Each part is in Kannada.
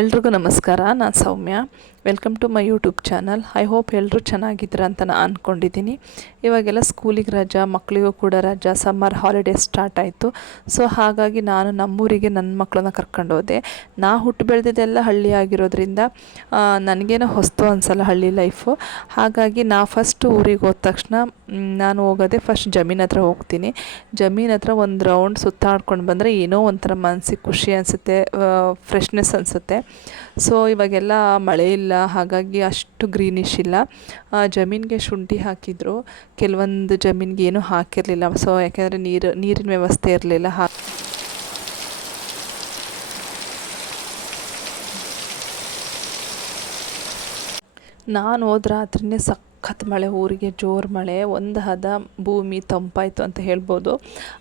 ಎಲ್ರಿಗೂ ನಮಸ್ಕಾರ. ನಾನು Soumya. Welcome to my YouTube channel. I hope ಎಲ್ಲರೂ ಚೆನ್ನಾಗಿದ್ದೀರಾ ಅಂತ ನಾನು ಅಂದ್ಕೊಂಡಿದ್ದೀನಿ. ಇವಾಗೆಲ್ಲ ಸ್ಕೂಲಿಗೆ ರಜಾ, ಮಕ್ಕಳಿಗೂ ಕೂಡ ರಜಾ, ಸಮ್ಮರ್ ಹಾಲಿಡೇಸ್ ಸ್ಟಾರ್ಟ್ ಆಯಿತು. ಸೊ ಹಾಗಾಗಿ ನಾನು ನಮ್ಮೂರಿಗೆ ನನ್ನ ಮಕ್ಕಳನ್ನ ಕರ್ಕೊಂಡು ಹೋದೆ. ನಾ ಹುಟ್ಟು ಬೆಳೆದಿದ್ದೆಲ್ಲ ಹಳ್ಳಿ ಆಗಿರೋದ್ರಿಂದ ನನಗೇನೋ ಹೊಸ್ತು ಅನಿಸಲ್ಲ ಹಳ್ಳಿ ಲೈಫು. ಹಾಗಾಗಿ ನಾ ಫಸ್ಟ್ ಊರಿಗೆ ಹೋದ ತಕ್ಷಣ ನಾನು ಹೋಗೋದೆ ಫಸ್ಟ್ ಜಮೀನ್ ಹತ್ರ ಹೋಗ್ತೀನಿ. ಜಮೀನ್ ಹತ್ರ ಒಂದು ರೌಂಡ್ ಸುತ್ತಾಡ್ಕೊಂಡು ಬಂದರೆ ಏನೋ ಒಂಥರ ಮನಸ್ಸಿಗೆ ಖುಷಿ ಅನಿಸುತ್ತೆ, ಫ್ರೆಶ್ನೆಸ್ ಅನಿಸುತ್ತೆ. ಸೊ ಇವಾಗೆಲ್ಲ ಮಳೆ ಇಲ್ಲ, ಹಾಗಾಗಿ ಅಷ್ಟು ಗ್ರೀನಿಶ್ ಇಲ್ಲ. ಜಮೀನಿಗೆ ಶುಂಠಿ ಹಾಕಿದ್ರು, ಕೆಲವೊಂದು ಜಮೀನಿಗೆ ಏನೂ ಹಾಕಿರಲಿಲ್ಲ. ಸೊ ಯಾಕೆಂದರೆ ನೀರಿನ ವ್ಯವಸ್ಥೆ ಇರಲಿಲ್ಲ. ನಾನು ಹೋದ ರಾತ್ರಿನೇ ಸಖತ್ ಮಳೆ, ಊರಿಗೆ ಜೋರು ಮಳೆ, ಒಂದು ಹದ ಭೂಮಿ ತಂಪಾಯಿತು ಅಂತ ಹೇಳ್ಬೋದು.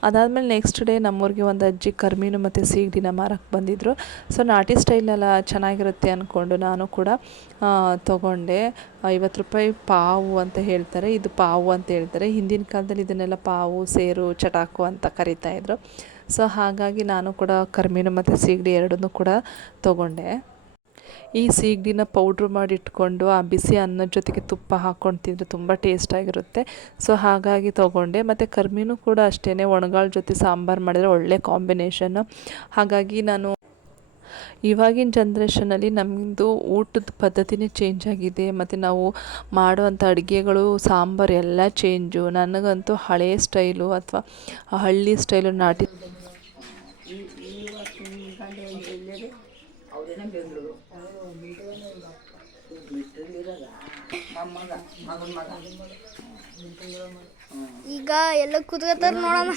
ಅದಾದಮೇಲೆ ನೆಕ್ಸ್ಟ್ ಡೇ ನಮ್ಮೂರಿಗೆ ಒಂದು ಅಜ್ಜಿ ಕರ್ಮೀನು ಮತ್ತು ಸೀಗಡಿನ ಮಾರಕ್ಕೆ ಬಂದಿದ್ದರು. ಸೊ ನಾಟಿ ಸ್ಟೈಲೆಲ್ಲ ಚೆನ್ನಾಗಿರುತ್ತೆ ಅಂದ್ಕೊಂಡು ನಾನು ಕೂಡ ತೊಗೊಂಡೆ. 50 ರೂಪಾಯಿ ಪಾವು ಅಂತ ಹೇಳ್ತಾರೆ, ಇದು ಪಾವು ಅಂತ ಹೇಳ್ತಾರೆ. ಹಿಂದಿನ ಕಾಲದಲ್ಲಿ ಇದನ್ನೆಲ್ಲ ಪಾವು, ಸೇರು, ಚಟಾಕು ಅಂತ ಕರಿತಾಯಿದ್ರು. ಸೊ ಹಾಗಾಗಿ ನಾನು ಕೂಡ ಕರ್ಮೀನು ಮತ್ತು ಸೀಗಡಿ ಎರಡನ್ನೂ ಕೂಡ ತೊಗೊಂಡೆ. ಈ ಸೀಗಡಿನ ಪೌಡ್ರ್ ಮಾಡಿ ಇಟ್ಕೊಂಡು ಆ ಬಿಸಿ ಅನ್ನದ ಜೊತೆಗೆ ತುಪ್ಪ ಹಾಕ್ಕೊಂಡು ತಿಂದರೆ ತುಂಬ ಟೇಸ್ಟಾಗಿರುತ್ತೆ. ಸೊ ಹಾಗಾಗಿ ತೊಗೊಂಡೆ. ಮತ್ತು ಕರ್ಮೀನು ಕೂಡ ಅಷ್ಟೇ, ಒಣಗಾಳ ಜೊತೆ ಸಾಂಬಾರು ಮಾಡಿದರೆ ಒಳ್ಳೆ ಕಾಂಬಿನೇಷನ್ನು. ಹಾಗಾಗಿ ನಾನು ಇವಾಗಿನ ಜನ್ರೇಷನಲ್ಲಿ ನಮ್ಮದು ಊಟದ ಪದ್ಧತಿನೇ ಚೇಂಜ್ ಆಗಿದೆ, ಮತ್ತು ನಾವು ಮಾಡುವಂಥ ಅಡುಗೆಗಳು, ಸಾಂಬಾರು ಎಲ್ಲ ಚೇಂಜು. ನನಗಂತೂ ಹಳೆಯ ಸ್ಟೈಲು ಅಥವಾ ಹಳ್ಳಿ ಸ್ಟೈಲು ನಾಟಿ ಈಗ ಎಲ್ಲ ಕೂತ್ಕೋತಾರ ನೋಡೋಣ.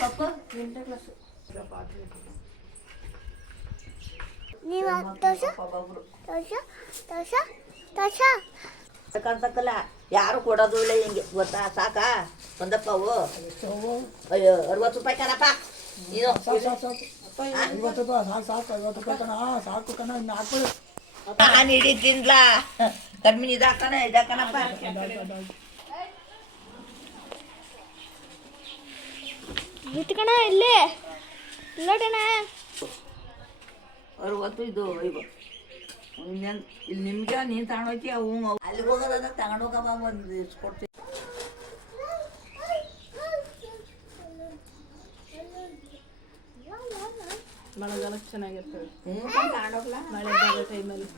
ಯಾರು ಕೊಡೋದು ಇಲ್ಲ ಹಿಂಗೆ ಗೊತ್ತಾ? ಸಾಕ ಒಂದಪ್ಪ ಅವು 60 ರೂಪಾಯಿ ಕಣಪ್ಪ. ನೀನು 50 ರೂಪಾಯಿ ಸಾಕು ಕಣ. ನಾನು ಹಿಡಿ ತಿನ್ಲಾ ಕರ್ಮಿ ಇದಾಕಣಪ್ಪ. ಬಿಟ್ಕಣ ಇಲ್ಲಿ ಇಲ್ಲೋಟಣ 60 ಇದು 5. ಇಲ್ಲಿ ನಿಮ್ಗೆ ನೀನು ತಗೊಂಡೋಗಿ ಅವು ಅಲ್ಲಿಗೆ ಹೋಗೋದ ತಗೊಂಡೋಗಮ್ಮ, ಒಂದು ಇಸ್ಕೊಡ್ತೀವಿ. ಮಳೆಗಾಲಕ್ಕೆ ಚೆನ್ನಾಗಿರ್ತದೆ, ತಗೊಂಡೋಗ್ಲಾ ಮಳೆ ಬರೋ ಟೈಮಲ್ಲಿ.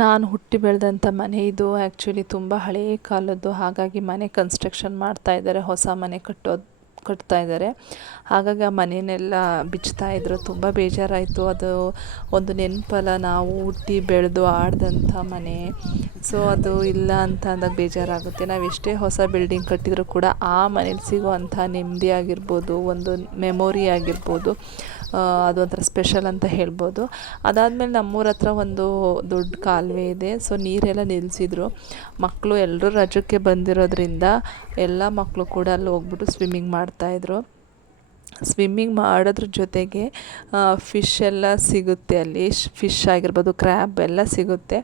ನಾನು ಹುಟ್ಟಿ ಬೆಳೆದಂಥ ಮನೆ ಇದು. ಆ್ಯಕ್ಚುಲಿ ತುಂಬ ಹಳೆಯ ಕಾಲದ್ದು. ಹಾಗಾಗಿ ಮನೆ ಕನ್ಸ್ಟ್ರಕ್ಷನ್ ಮಾಡ್ತಾಯಿದ್ದಾರೆ, ಹೊಸ ಮನೆ ಕಟ್ತಾ ಇದ್ದಾರೆ. ಹಾಗಾಗಿ ಆ ಮನೆಯನ್ನೆಲ್ಲ ಬಿಚ್ತಾಯಿದ್ರು. ತುಂಬ ಬೇಜಾರಾಯಿತು. ಅದು ಒಂದು ನೆನಪಲ್ಲ, ನಾವು ಹುಟ್ಟಿ ಬೆಳೆದು ಆಡ್ದಂಥ ಮನೆ. ಸೊ ಅದು ಇಲ್ಲ ಅಂತ ಅಂದಾಗ ಬೇಜಾರಾಗುತ್ತೆ. ನಾವು ಎಷ್ಟೇ ಹೊಸ ಬಿಲ್ಡಿಂಗ್ ಕಟ್ಟಿದರೂ ಕೂಡ ಆ ಮನೇಲಿ ಸಿಗುವಂಥ ನೆಮ್ಮದಿ ಆಗಿರ್ಬೋದು, ಒಂದು ಮೆಮೊರಿ ಆಗಿರ್ಬೋದು, ಅದೊಂಥರ ಸ್ಪೆಷಲ್ ಅಂತ ಹೇಳ್ಬೋದು. ಅದಾದಮೇಲೆ ನಮ್ಮೂರ ಹತ್ರ ಒಂದು ದೊಡ್ಡ ಕಾಲುವೆ ಇದೆ. ಸೊ ನೀರೆಲ್ಲ ನಿಲ್ಲಿಸಿದ್ರು. ಮಕ್ಕಳು ಎಲ್ಲರೂ ರಜಕ್ಕೆ ಬಂದಿರೋದ್ರಿಂದ ಎಲ್ಲ ಮಕ್ಕಳು ಕೂಡ ಅಲ್ಲಿ ಹೋಗ್ಬಿಟ್ಟು ಸ್ವಿಮ್ಮಿಂಗ್ ಮಾಡ್ತಾಯಿದ್ರು. ಸ್ವಿಮ್ಮಿಂಗ್ ಮಾಡೋದ್ರ ಜೊತೆಗೆ ಫಿಶ್ ಎಲ್ಲ ಸಿಗುತ್ತೆ ಅಲ್ಲಿ. ಫಿಶ್ ಆಗಿರ್ಬೋದು, ಕ್ರ್ಯಾಬ್ ಎಲ್ಲ ಸಿಗುತ್ತೆ.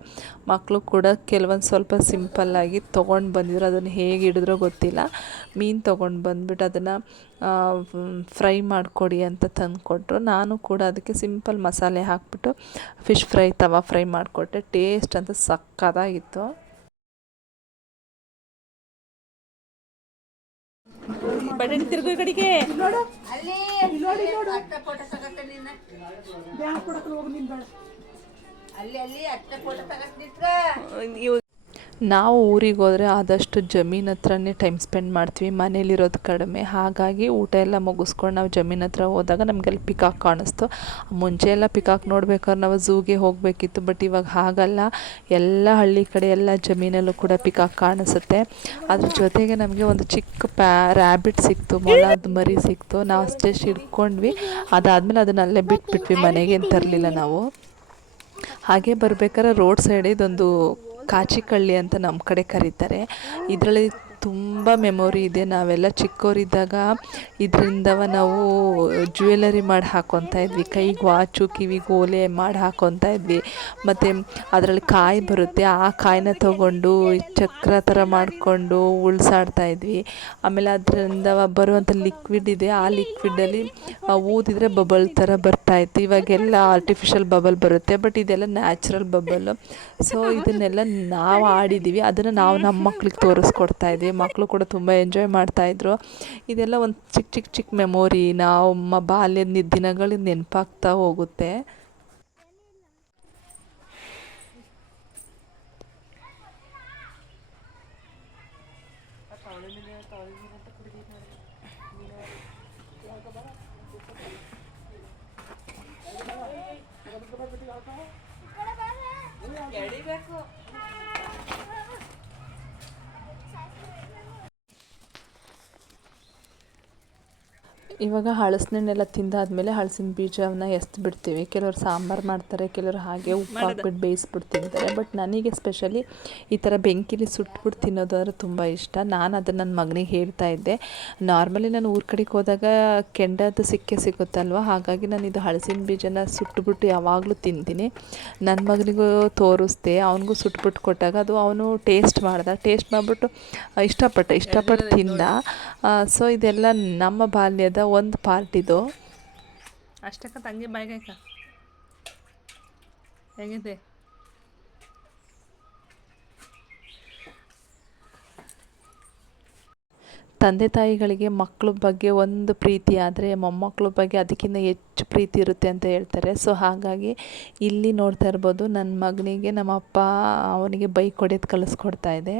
ಮಕ್ಕಳು ಕೂಡ ಕೆಲವೊಂದು ಸ್ವಲ್ಪ ಸಿಂಪಲ್ಲಾಗಿ ತೊಗೊಂಡು ಬಂದಿದ್ರು. ಅದನ್ನು ಹೇಗೆ ಹಿಡಿದ್ರೋ ಗೊತ್ತಿಲ್ಲ. ಮೀನು ತೊಗೊಂಡು ಬಂದುಬಿಟ್ಟು ಅದನ್ನು ಫ್ರೈ ಮಾಡಿಕೊಡಿ ಅಂತ ತಂದುಕೊಟ್ರು. ನಾನು ಕೂಡ ಅದಕ್ಕೆ ಸಿಂಪಲ್ ಮಸಾಲೆ ಹಾಕ್ಬಿಟ್ಟು ಫಿಶ್ ಫ್ರೈ, ತವಾ ಫ್ರೈ ಮಾಡಿಕೊಟ್ಟೆ. ಟೇಸ್ಟ್ ಅಂತ ಸಕ್ಕತ್ತಾಗಿತ್ತು. ಬಟನ್ ತಿರುಗು ಕಡೆಗೆ ನಾವು ಊರಿಗೆ ಹೋದರೆ ಆದಷ್ಟು ಜಮೀನ್ ಹತ್ರನೇ ಟೈಮ್ ಸ್ಪೆಂಡ್ ಮಾಡ್ತೀವಿ, ಮನೇಲಿರೋದು ಕಡಿಮೆ. ಹಾಗಾಗಿ ಊಟ ಎಲ್ಲ ಮುಗಿಸ್ಕೊಂಡು ನಾವು ಜಮೀನ್ ಹತ್ರ ಹೋದಾಗ ನಮಗೆಲ್ಲಿ ಪಿಕಾಕ್ ಕಾಣಿಸ್ತು. ಮುಂಚೆ ಎಲ್ಲ ಪಿಕಾಕ್ ನೋಡ್ಬೇಕಾದ್ರೆ ನಾವು ಝೂಗೆ ಹೋಗಬೇಕಿತ್ತು, ಬಟ್ ಇವಾಗ ಹಾಗಲ್ಲ. ಎಲ್ಲ ಹಳ್ಳಿ ಕಡೆ ಎಲ್ಲ ಜಮೀನಲ್ಲೂ ಕೂಡ ಪಿಕಾಕ್ ಕಾಣಿಸುತ್ತೆ. ಅದ್ರ ಜೊತೆಗೆ ನಮಗೆ ಒಂದು ಚಿಕ್ಕ ರ್ಯಾಬಿಟ್ ಸಿಕ್ತು, ಮೊಲದ ಮರಿ ಸಿಕ್ತು. ನಾವು ಅಷ್ಟೇ ಹಿಡ್ಕೊಂಡ್ವಿ. ಅದಾದಮೇಲೆ ಅದನ್ನ ಅಲ್ಲೇ ಬಿಟ್ಬಿಟ್ವಿ, ಮನೆಗೆ ಏನು ತರಲಿಲ್ಲ ನಾವು. ಹಾಗೆ ಬರ್ಬೇಕಾದ್ರೆ ರೋಡ್ ಸೈಡ್ ಇದೊಂದು ಕಾಚಿಕಳ್ಳಿ ಅಂತ ನಮ್ಮ ಕಡೆ ಕರೀತಾರೆ. ಇದರಲ್ಲಿ ತುಂಬ ಮೆಮೊರಿ ಇದೆ. ನಾವೆಲ್ಲ ಚಿಕ್ಕವರಿದ್ದಾಗ ಇದರಿಂದವ ನಾವು ಜ್ಯುವೆಲರಿ ಮಾಡಿ ಹಾಕ್ಕೊತಾ ಇದ್ವಿ, ಕೈಗೆ ವಾಚು, ಕಿವಿಗೆ ಓಲೆ ಮಾಡಿ ಹಾಕ್ಕೊತಾ ಇದ್ವಿ. ಮತ್ತು ಅದರಲ್ಲಿ ಕಾಯಿ ಬರುತ್ತೆ, ಆ ಕಾಯಿನ ತೊಗೊಂಡು ಚಕ್ರ ಥರ ಮಾಡಿಕೊಂಡು ಉಳ್ಸಾಡ್ತಾ ಇದ್ವಿ. ಆಮೇಲೆ ಅದರಿಂದ ಬರುವಂಥ ಲಿಕ್ವಿಡ್ ಇದೆ, ಆ ಲಿಕ್ವಿಡಲ್ಲಿ ಊದಿದ್ರೆ ಬಬಲ್ ಥರ ಬರ್ತಾಯಿತ್ತು. ಇವಾಗೆಲ್ಲ ಆರ್ಟಿಫಿಷಿಯಲ್ ಬಬಲ್ ಬರುತ್ತೆ, ಬಟ್ ಇದೆಲ್ಲ ನ್ಯಾಚುರಲ್ ಬಬಲ್ಲು. ಸೊ ಇದನ್ನೆಲ್ಲ ನಾವು ಆಡಿದ್ದೀವಿ, ಅದನ್ನು ನಾವು ನಮ್ಮ ಮಕ್ಳಿಗೆ ತೋರಿಸ್ಕೊಡ್ತಾ ಇದ್ವಿ. ಮಕ್ಕಳು ಕೂಡ ತುಂಬ ಎಂಜಾಯ್ ಮಾಡ್ತಾಯಿದ್ರು. ಇದೆಲ್ಲ ಒಂದು ಚಿಕ್ಕ ಚಿಕ್ಕ ಚಿಕ್ಕ ಮೆಮೊರಿ, ನಮ್ಮ ಬಾಲ್ಯದ ದಿನಗಳು ನೆನಪಾಗ್ತಾ ಹೋಗುತ್ತೆ. ಇವಾಗ ಹಲಸಿನಣ್ಣೆಲ್ಲ ತಿಂದಾದ್ಮೇಲೆ ಹಲಸಿನ ಬೀಜವನ್ನು ಎಸ್ದು ಬಿಡ್ತೀವಿ. ಕೆಲವರು ಸಾಂಬಾರು ಮಾಡ್ತಾರೆ, ಕೆಲವರು ಹಾಗೆ ಉಪ್ಪು ಹಾಕ್ಬಿಟ್ಟು ಬೇಯಿಸ್ಬಿಟ್ಟು ತಿಂತಾರೆ. ಬಟ್ ನನಗೆ ಸ್ಪೆಷಲಿ ಈ ಥರ ಬೆಂಕಿಲಿ ಸುಟ್ಬಿಟ್ಟು ತಿನ್ನೋದು ಅಂದರೆ ತುಂಬ ಇಷ್ಟ. ನಾನು ಅದನ್ನು ನನ್ನ ಮಗನಿಗೆ ಹೇಳ್ತಾ ಇದ್ದೆ. ನಾರ್ಮಲಿ ನಾನು ಊರ ಕಡೆಗೆ ಹೋದಾಗ ಕೆಂಡದ್ದು ಸಿಗುತ್ತಲ್ವ, ಹಾಗಾಗಿ ನಾನು ಇದು ಹಲಸಿನ ಬೀಜನ ಸುಟ್ಬಿಟ್ಟು ಯಾವಾಗಲೂ ತಿಂತೀನಿ. ನನ್ನ ಮಗನಿಗೂ ತೋರಿಸ್ದೆ, ಅವನಿಗೂ ಸುಟ್ಬಿಟ್ಟು ಕೊಟ್ಟಾಗ ಅದು ಅವನು ಟೇಸ್ಟ್ ಮಾಡಿಬಿಟ್ಟು ಇಷ್ಟಪಟ್ಟು ತಿಂದ. ಸೊ ಇದೆಲ್ಲ ನಮ್ಮ ಬಾಲ್ಯದ ಒಂದು ಪಾರ್ಟ್ ಇದು. ಅಷ್ಟಕ್ಕ ತಂಗಿ ಬಾಯ್ಗಾಯ್ಕ ಹೇಗಿದೆ? ತಂದೆ ತಾಯಿಗಳಿಗೆ ಮಕ್ಕಳ ಬಗ್ಗೆ ಒಂದು ಪ್ರೀತಿ ಆದರೆ ಮೊಮ್ಮಕ್ಕಳ ಬಗ್ಗೆ ಅದಕ್ಕಿಂತ ಹೆಚ್ಚು ಪ್ರೀತಿ ಇರುತ್ತೆ ಅಂತ ಹೇಳ್ತಾರೆ. ಸೊ ಹಾಗಾಗಿ ಇಲ್ಲಿ ನೋಡ್ತಾ ಇರ್ಬೋದು, ನನ್ನ ಮಗನಿಗೆ ನಮ್ಮ ಅಪ್ಪ ಅವನಿಗೆ ಬೈಕ್ ಹೊಡೆಯೋದು ಕಲಿಸ್ಕೊಡ್ತಾ ಇದೆ.